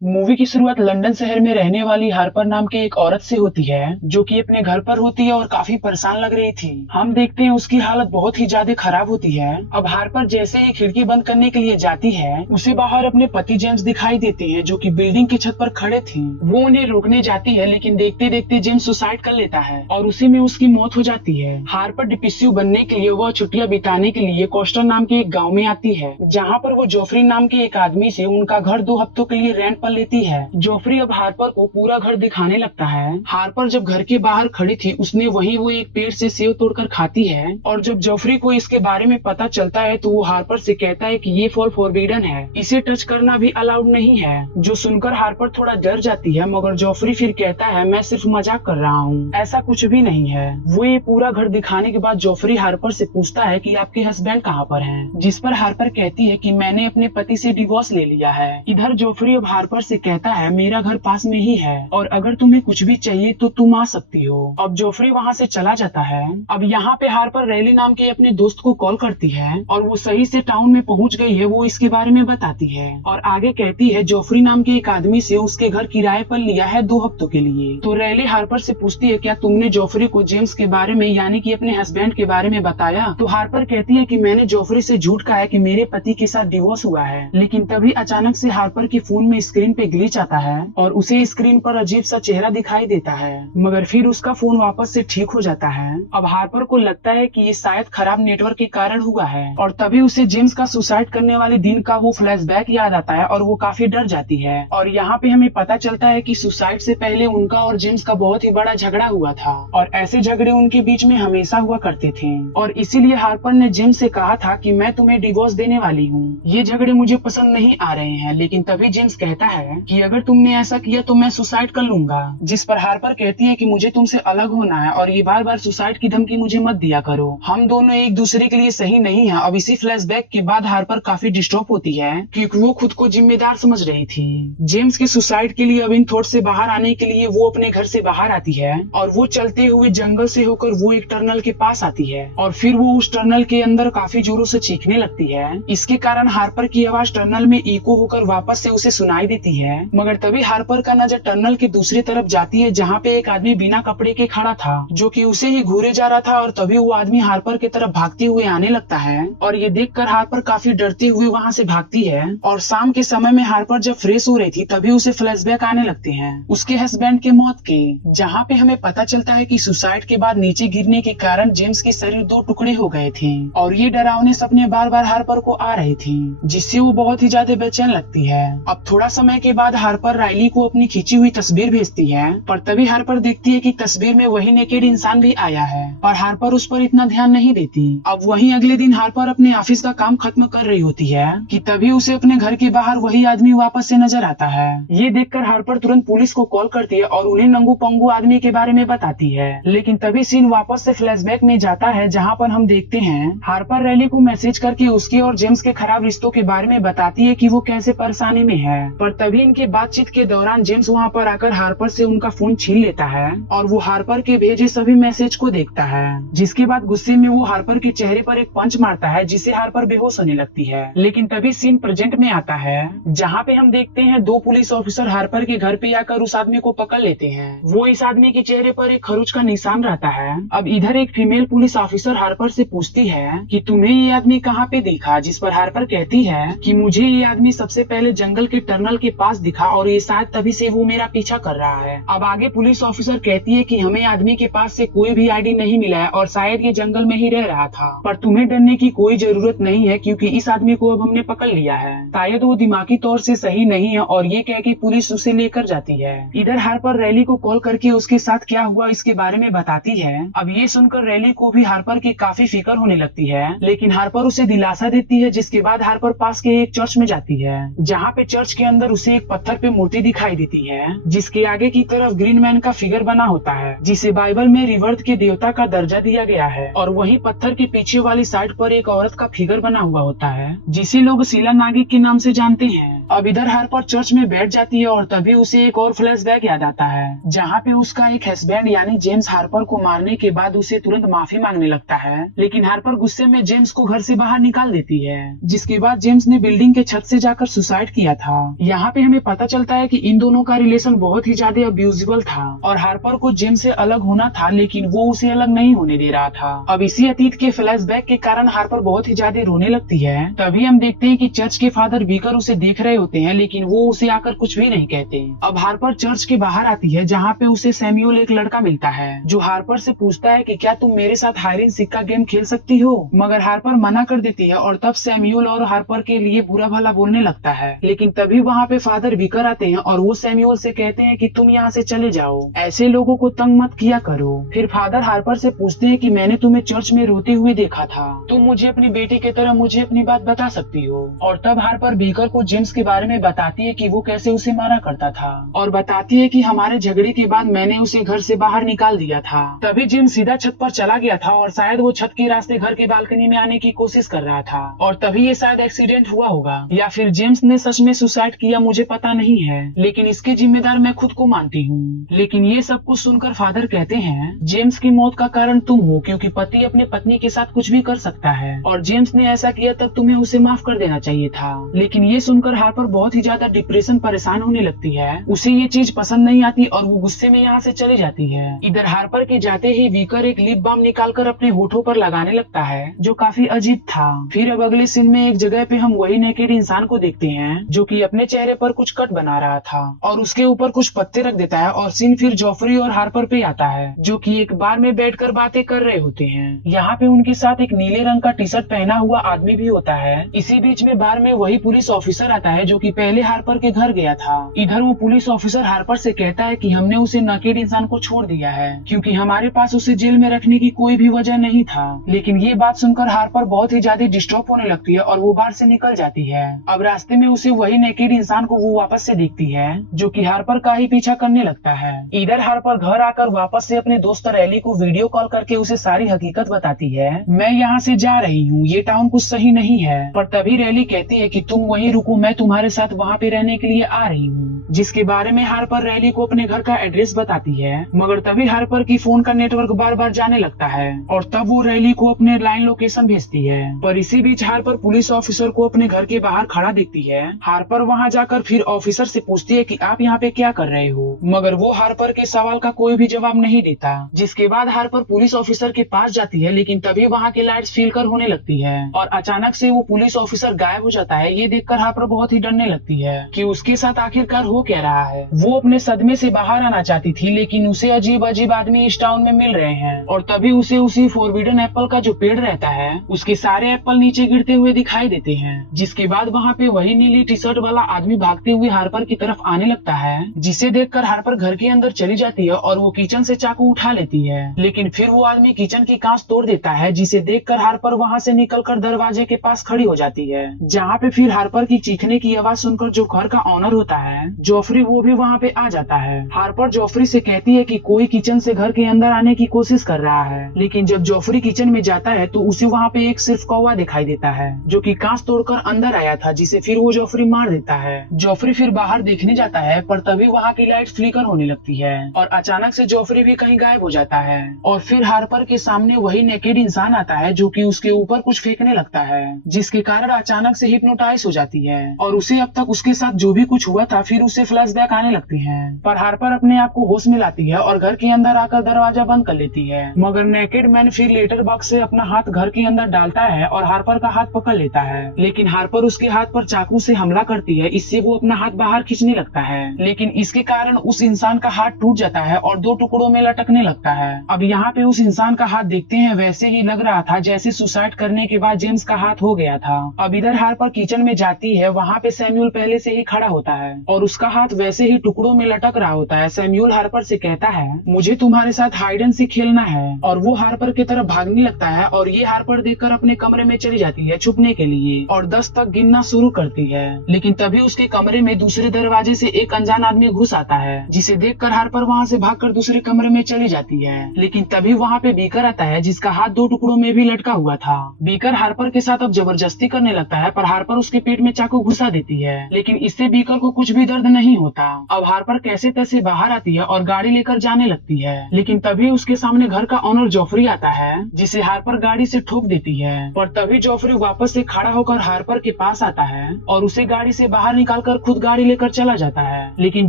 Movie की शुरुआत London शहर में रहने वाली हार्पर नाम के एक औरत से होती है जो कि अपने घर पर होती है और काफी परेशान लग रही थी। हम देखते हैं उसकी हालत बहुत ही ज्यादा खराब होती है। अब हार्पर जैसे ही खिड़की बंद करने के लिए जाती है उसे बाहर अपने पति जेम्स दिखाई देते हैं जो कि बिल्डिंग की छत पर खड़े थे। वो उन्हें रोकने जाती है लेकिन देखते देखते जेम्स सुसाइड कर लेता है और उसी में उसकी मौत हो जाती है। हार्पर डिप्रेसिव बनने के लिए वह छुट्टियां बिताने के लिए कोस्टर नाम के एक गाँव में आती है जहाँ पर वो जोफ्री नाम के एक आदमी से उनका घर 2 हफ्तों के लिए रेंट लेती है। जोफ्री अब हार्पर को पूरा घर दिखाने लगता है। हार्पर जब घर के बाहर खड़ी थी उसने वहीं वो एक पेड़ से सेव तोड़कर खाती है और जब जोफ्री को इसके बारे में पता चलता है तो वो हार्पर से कहता है कि ये फल फॉरबिडन है, इसे टच करना भी अलाउड नहीं है। जो सुनकर हार्पर थोड़ा डर जाती है मगर जोफ्री फिर कहता है मैं सिर्फ मजाक कर रहा हूँ, ऐसा कुछ भी नहीं है। वो ये पूरा घर दिखाने के बाद जोफ्री हार्पर से पूछता है कि आपके हस्बैंड कहाँ पर हैं? जिस पर हार्पर कहती है कि मैंने अपने पति से डिवोर्स ले लिया है। इधर जोफ्री अब हार्पर से कहता है मेरा घर पास में ही है और अगर तुम्हें कुछ भी चाहिए तो तुम आ सकती हो। अब जोफ्री वहाँ से चला जाता है। अब यहाँ पे हार्पर रैली नाम के अपने दोस्त को कॉल करती है और वो सही से टाउन में पहुँच गई है, वो इसके बारे में बताती है और आगे कहती है जोफ्री नाम के एक आदमी से उसके घर किराए पर लिया है 2 हफ्तों के लिए। तो रैली हार्पर से पूछती है क्या तुमने जोफ्री को जेम्स के बारे में यानी कि अपने हस्बैंड के बारे में बताया? तो हार्पर कहती है कि मैंने जोफ्री से झूठ कहा है कि मेरे पति के साथ डिवोर्स हुआ है। लेकिन तभी अचानक से हार्पर के फोन में स्क्रीन पे ग्लिच आता है और उसे स्क्रीन पर अजीब सा चेहरा दिखाई देता है मगर फिर उसका फोन वापस से ठीक हो जाता है। अब हार्पर को लगता है कि ये शायद खराब नेटवर्क के कारण हुआ है और तभी उसे जेम्स का सुसाइड करने वाले दिन का वो फ्लैशबैक याद आता है और वो काफी डर जाती है। और यहाँ पे हमें पता चलता है कि सुसाइड से पहले उनका और जेम्स का बहुत ही बड़ा झगड़ा हुआ था और ऐसे झगड़े उनके बीच में हमेशा हुआ करते थे और इसीलिए हार्पर ने जेम्स से कहा था कि मैं तुम्हें डिवोर्स देने वाली हूँ, ये झगड़े मुझे पसंद नहीं आ रहे हैं। लेकिन तभी जेम्स कहता है कि अगर तुमने ऐसा किया तो मैं सुसाइड कर लूंगा। जिस पर हार्पर कहती है कि मुझे तुमसे अलग होना है और ये बार बार सुसाइड की धमकी मुझे मत दिया करो, हम दोनों एक दूसरे के लिए सही नहीं है। अब इसी फ्लैशबैक के बाद हार्पर काफी डिस्टर्ब होती है क्योंकि वो खुद को जिम्मेदार समझ रही थी। जेम्स के सुसाइड के लिए अब इन थॉट से बाहर आने के लिए वो अपने घर से बाहर आती है और वो चलते हुए जंगल से होकर वो एक टनल के पास आती है और फिर वो उस टनल के अंदर काफी जोरों से चीखने लगती है। इसके कारण हार्पर की आवाज टनल में इको होकर वापस से उसे सुनाई देती है मगर तभी हार्पर का नजर टनल के दूसरी तरफ जाती है जहाँ पे एक आदमी बिना कपड़े के खड़ा था जो कि उसे ही घूरे जा रहा था और तभी वो आदमी हार्पर की तरफ भागते हुए आने लगता है और ये देखकर हार्पर काफी डरते हुए वहाँ से भागती है। और शाम के समय में हार्पर जब फ्रेश हो रही थी तभी उसे फ्लैशबैक आने लगते हैं उसके हस्बैंड के मौत के, जहाँ पे हमें पता चलता है कि सुसाइड के बाद नीचे गिरने के कारण जेम्स के शरीर 2 टुकड़े हो गए थे और ये डरावने सपने बार बार हार्पर को आ रहे थे जिससे वो बहुत ही ज्यादा बेचैन लगती है। अब थोड़ा समय के बाद हार्पर राइली को अपनी खींची हुई तस्वीर भेजती है पर तभी हार्पर देखती है कि तस्वीर में वही नेकेड इंसान भी आया है और हार्पर उस पर इतना ध्यान नहीं देती। अब वहीं अगले दिन हार्पर अपने ऑफिस का काम खत्म कर रही होती है कि तभी उसे अपने घर के बाहर वही आदमी वापस से नजर आता है। ये देखकर हार्पर तुरंत पुलिस को कॉल करती है और उन्हें नंगू पंगू आदमी के बारे में बताती है। लेकिन तभी सीन वापस से फ्लैशबैक में जाता है जहाँ पर हम देखते हैं हार्पर रैली को मैसेज करके उसके और जेम्स के खराब रिश्तों के बारे में बताती है कि वो कैसे परेशानी में है। पर तभी इनके बातचीत के दौरान जेम्स वहाँ पर आकर हार्पर से उनका फोन छीन लेता है और वो हार्पर के भेजे सभी मैसेज को देखता है जिसके बाद गुस्से में वो हार्पर के चेहरे पर एक पंच मारता है जिससे हार्पर बेहोश होने लगती है। लेकिन तभी सीन प्रेजेंट में आता है जहाँ पे हम देखते हैं 2 पुलिस ऑफिसर हार्पर के घर पे आकर उस आदमी को पकड़ लेते हैं। वो इस आदमी के चेहरे पर एक खरोच का निशान रहता है। अब इधर एक फीमेल पुलिस ऑफिसर हार्पर से पूछती है कि तुम्हें ये आदमी कहाँ पे देखा? जिस पर हार्पर कहती है कि मुझे ये आदमी सबसे पहले जंगल के टनल के पास दिखा और ये शायद तभी से वो मेरा पीछा कर रहा है। अब आगे पुलिस ऑफिसर कहती है कि हमें आदमी के पास से कोई भी आईडी नहीं मिला है और शायद ये जंगल में ही रह रहा था, पर तुम्हें डरने की कोई जरूरत नहीं है क्योंकि इस आदमी को अब हमने पकड़ लिया है, शायद वो दिमागी तौर से सही नहीं है। और ये कह के पुलिस उसे लेकर जाती है। इधर हार्पर रैली को कॉल करके उसके साथ क्या हुआ इसके बारे में बताती है। अब ये सुनकर रैली को भी हार्पर की काफी फिक्र होने लगती है लेकिन हार्पर उसे दिलासा देती है। जिसके बाद हार्पर पास के एक चर्च में जाती है जहाँ पे चर्च के अंदर उसे एक पत्थर पे मूर्ति दिखाई देती है जिसके आगे की तरफ ग्रीन मैन का फिगर बना होता है जिसे बाइबल में रिवर्थ के देवता का दर्जा दिया गया है और वही पत्थर के पीछे वाली साइड पर एक औरत का फिगर बना हुआ होता है जिसे लोग शीला नागिक के नाम से जानते हैं। अब इधर हार्पर चर्च में बैठ जाती है और तभी उसे एक और फ्लैशबैक याद आता है, जहाँ पे उसका एक हस्बैंड यानी जेम्स हार्पर को मारने के बाद उसे तुरंत माफी मांगने लगता है, लेकिन हार्पर गुस्से में जेम्स को घर से बाहर निकाल देती है, जिसके बाद जेम्स ने बिल्डिंग के छत से जाकर सुसाइड किया था। यहाँ पे हमें पता चलता है कि इन दोनों का रिलेशन बहुत ही ज्यादा अब्यूजिबल था और हार्पर को जेम्स से अलग होना था, लेकिन वो उसे अलग नहीं होने दे रहा था। अब इसी अतीत के फ्लैशबैक के कारण हार्पर बहुत ही ज्यादा रोने लगती है। तभी हम देखते हैं कि चर्च के फादर बीकर उसे देख रहे होते हैं, लेकिन वो उसे आकर कुछ भी नहीं कहते। अब हार्पर चर्च के बाहर आती है, जहाँ पे उसे सैमुअल एक लड़का मिलता है, जो हार्पर से पूछता है कि क्या तुम मेरे साथ हाइड एंड सीक का गेम खेल सकती हो, मगर हार्पर मना कर देती है और तब सैमुअल और हार्पर के लिए बुरा भला बोलने लगता है। लेकिन तभी वहाँ पे फादर बीकर आते हैं और वो सैमुअल से कहते हैं कि तुम यहाँ से चले जाओ, ऐसे लोगों को तंग मत किया करो। फिर फादर हार्पर से पूछते हैं कि मैंने तुम्हें चर्च में रोते हुए देखा था, तुम मुझे अपनी बेटी की तरह मुझे अपनी बात बता सकती हो। और तब हार्पर बीकर को जेम्स के बारे में बताती है कि वो कैसे उसे मारा करता था और बताती है कि हमारे झगड़े के बाद मैंने उसे घर से बाहर निकाल दिया था। तभी जेम्स सीधा छत पर चला गया था और शायद वो छत के रास्ते घर के बालकनी में आने की कोशिश कर रहा था और तभी ये शायद एक्सीडेंट हुआ होगा या फिर जेम्स ने सच में सुसाइड किया, मुझे पता नहीं है, लेकिन इसके जिम्मेदार मैं खुद को मानती हूँ। लेकिन ये सब कुछ सुनकर फादर कहते हैं जेम्स की मौत का कारण तुम हो, क्योंकि पति अपने पत्नी के साथ कुछ भी कर सकता है और जेम्स ने ऐसा किया तब तुम्हें उसे माफ कर देना चाहिए था। लेकिन ये सुनकर हार्पर बहुत ही ज्यादा डिप्रेशन परेशान होने लगती है, उसे ये चीज पसंद नहीं आती और वो गुस्से में यहाँ से चली जाती है। इधर हार्पर के जाते ही बीकर एक लिप बाम निकालकर अपने होठों पर लगाने लगता है, जो काफी अजीब था। फिर अब अगले सीन में एक जगह पे हम वही नेकेड इंसान को देखते हैं जो कि अपने चेहरे पर कुछ कट बना रहा था और उसके ऊपर कुछ पत्ते रख देता है और सीन फिर जॉफरी और हार्पर पे आता है, जो कि एक बार में बैठकर बातें कर रहे होते हैं। यहाँ पे उनके साथ एक नीले रंग का टी शर्ट पहना हुआ आदमी भी होता है। इसी बीच में बार में वही पुलिस ऑफिसर आता है जो कि पहले हार्पर के घर गया था। इधर वो पुलिस ऑफिसर हार्पर से कहता है कि हमने उसे नकेड इंसान को छोड़ दिया है क्योंकि हमारे पास उसे जेल में रखने की कोई भी वजह नहीं था। लेकिन ये बात सुनकर हार्पर बहुत ही ज्यादा डिस्टर्ब होने लगती है और वो बाहर से निकल जाती है। अब रास्ते में उसे वही नेकेड इंसान को वो वापस से देखती है जो कि हार्पर का ही पीछा करने लगता है। इधर हार्पर घर आकर वापस से अपने दोस्त रैली को वीडियो कॉल करके उसे सारी हकीकत बताती है, मैं यहाँ से जा रही हूँ, ये टाउन कुछ सही नहीं है। पर तभी रैली कहती है कि तुम वहीं रुको, मैं तुम्हारे साथ वहाँ पे रहने के लिए आ रही हूँ, जिसके बारे में हार्पर रैली को अपने घर का एड्रेस बताती है। मगर तभी हार्पर की फोन का नेटवर्क बार बार जाने लगता है और तब वो रैली को अपने लाइन लोकेशन भेजती है। पर इसी बीच हार्पर पुलिस ऑफिसर को अपने घर के बाहर खड़ा देखती है। हार्पर वहाँ जाकर फिर ऑफिसर से पूछती है कि आप यहाँ पे क्या कर रहे हो, मगर वो हार्पर के सवाल का कोई भी जवाब नहीं देता। जिसके बाद हार्पर पुलिस ऑफिसर के पास जाती है, लेकिन तभी वहाँ की लाइट्स फ्लिकर होने लगती है और अचानक से वो पुलिस ऑफिसर गायब हो जाता है। ये देखकर हार्पर बहुत ही डरने लगती है कि उसके साथ आखिरकार हो क्या रहा है। वो अपने सदमे से बाहर आना चाहती थी, लेकिन उसे अजीब अजीब आदमी इस टाउन में मिल रहे हैं और तभी उसे उसी फॉरबिडन एप्पल का जो पेड़ रहता है उसके सारे एप्पल नीचे गिरते हुए दिखाई देते हैं। जिसके बाद वहाँ पे वही नीली टी शर्ट वाला आदमी भागते हुए हार्पर की तरफ आने लगता है, जिसे देखकर हार्पर घर के अंदर चली जाती है और वो किचन से चाकू उठा लेती है। लेकिन फिर वो आदमी किचन की कांच तोड़ देता है, जिसे देखकर हार्पर वहाँ से निकलकर दरवाजे के पास खड़ी हो जाती है, जहाँ पे फिर हार्पर की चीखने की आवाज सुनकर जो घर का ऑनर होता है जॉफरी, वो भी वहाँ पे आ जाता है। हार्पर जॉफरी से कहती है कि कोई किचन से घर के अंदर आने की कोशिश कर रहा है, लेकिन जब जॉफरी किचन में जाता है तो उसे वहाँ पे एक सिर्फ कौवा दिखाई देता है जो कि कांच तोड़कर अंदर आया था, जिसे फिर वो जॉफरी मार देता है। जॉफरी फिर बाहर देखने जाता है, पर तभी वहाँ की लाइट फ्लिकर होने लगती है और अचानक से जॉफरी भी कहीं गायब हो जाता है और फिर हार्पर के सामने वही नेकेड इंसान आता है जो कि उसके ऊपर कुछ फेंकने लगता है, जिसके कारण अचानक से हिप्नोटाइज हो जाती है और उसे अब तक उसके साथ जो भी कुछ हुआ था फिर उसे फ्लैशबैक आने लगते हैं। पर हार्पर अपने आप को होश में लाती है और घर के अंदर आकर दरवाजा बंद कर लेती है, मगर नेकेड मैन फिर लेटर बॉक्स से अपना हाथ घर के अंदर डालता है और हार्पर का हाथ पकड़ लेता है। लेकिन हार्पर उसके हाथ पर चाकू से हमला करती है, इससे वो अपना हाथ बाहर खींचने लगता है, लेकिन इसके कारण उस इंसान का हाथ टूट जाता है और दो टुकड़ों में लटकने लगता है। अब यहाँ पे उस इंसान का हाथ देखते हैं, वैसे ही लग रहा था जैसे सुसाइड करने के बाद जेम्स का हाथ हो गया था। अब इधर हार्पर किचन में जाती है, वहाँ पे सैमुअल पहले से ही खड़ा होता है और उसका हाथ वैसे ही टुकड़ों में लटक रहा होता है। सैमुअल हार्पर से कहता है, मुझे तुम्हारे साथ हाइड एंड सीक खेलना है, और वो हार्पर की तरफ भागने लगता है और ये हार्पर देखकर अपने कमरे में चली जाती है छुपने के लिए और 10 तक गिनना शुरू करती है। लेकिन तभी उसके कमरे में दूसरे दरवाजे से एक अनजान आदमी घुस आता है, जिसे देखकर हार्पर वहाँ से भागकर दूसरे कमरे में चली जाती है। लेकिन तभी वहाँ पे बीकर आता है, जिसका हाथ 2 टुकड़ों में भी लटका हुआ था। बीकर हार्पर के साथ अब जबरदस्ती करने लगता है, पर हार्पर उसके पेट में चाकू घुसा देती है, लेकिन इससे बीकल को कुछ भी दर्द नहीं होता। अब हार्पर कैसे तैसे बाहर आती है और गाड़ी लेकर जाने लगती है, लेकिन तभी उसके सामने घर का ऑनर जॉफरी आता है, जिसे हार्पर गाड़ी से ठोक देती है। पर तभी जॉफरी वापस से खड़ा होकर हार्पर के पास आता है और उसे गाड़ी से बाहर निकालकर खुद गाड़ी लेकर चला जाता है। लेकिन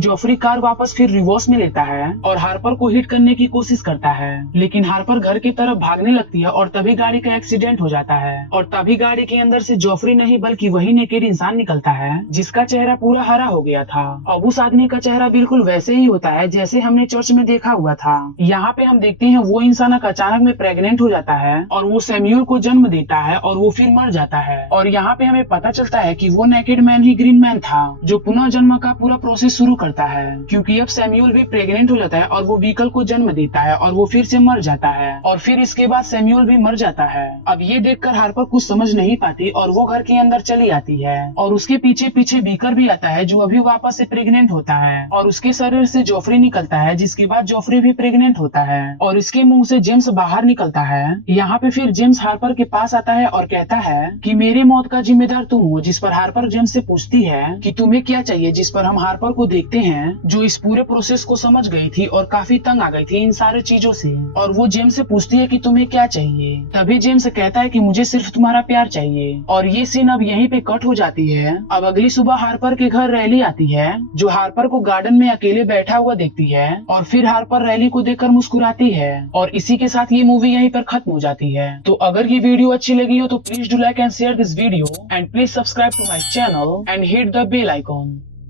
जॉफरी कार वापस फिर रिवर्स में लेता है और हार्पर को हिट करने की कोशिश करता है, लेकिन हार्पर घर की तरफ भागने लगती है और तभी गाड़ी का एक्सीडेंट हो जाता है। और तभी गाड़ी के अंदर से जॉफरी नहीं बल्कि वही नेकेड इंसान निकलता है, जिसका चेहरा पूरा हरा हो गया था। अब उस आदमी का चेहरा बिल्कुल वैसे ही होता है जैसे हमने चर्च में देखा हुआ था। यहाँ पे हम देखते हैं वो इंसान अचानक में प्रेग्नेंट हो जाता है और वो सैम्यूल को जन्म देता है और वो फिर मर जाता है। और यहाँ पे हमें पता चलता है कि वो नेकेड मैन ही ग्रीन मैन था, जो पुनः जन्म का पूरा प्रोसेस शुरू करता है, क्योंकि अब सैम्यूल भी प्रेग्नेंट हो जाता है और वो बीकल को जन्म देता है और वो फिर से मर जाता है। और फिर इसके बाद सैम्यूल भी मर जाता है। अब ये देखकर हार्पर कुछ समझ नहीं पाती और वो घर के अंदर चली आती है और उसके पीछे पीछे बीकर भी आता है, जो अभी वापस से प्रेग्नेंट होता है और उसके शरीर से जॉफरी निकलता है, जिसके बाद जॉफरी भी प्रेग्नेंट होता है और इसके मुंह से जेम्स बाहर निकलता है। यहाँ पे फिर जेम्स हार्पर के पास आता है और कहता है कि मेरी मौत का जिम्मेदार तुम हो, जिस पर हार्पर जेम्स से पूछती है कि तुम्हें क्या चाहिए, जिस पर हम हार्पर को देखते हैं जो इस पूरे प्रोसेस को समझ गई थी और काफी तंग आ गई थी इन सारे चीजों से। और वो जेम्स से पूछती है कि तुम्हें क्या चाहिए। तभी जेम्स कहता है कि मुझे सिर्फ तुम्हारा प्यार चाहिए। और ये सीन अब यहीं पे कट हो जाती है। अब अगली सुबह हार्पर के घर रैली आती है, जो हार्पर को गार्डन में अकेले बैठा हुआ देखती है और फिर हार्पर रैली को देखकर मुस्कुराती है। और इसी के साथ ये मूवी यहीं पर खत्म हो जाती है। तो अगर ये वीडियो अच्छी लगी हो तो please do like and share this video and please subscribe to my channel and hit the bell icon.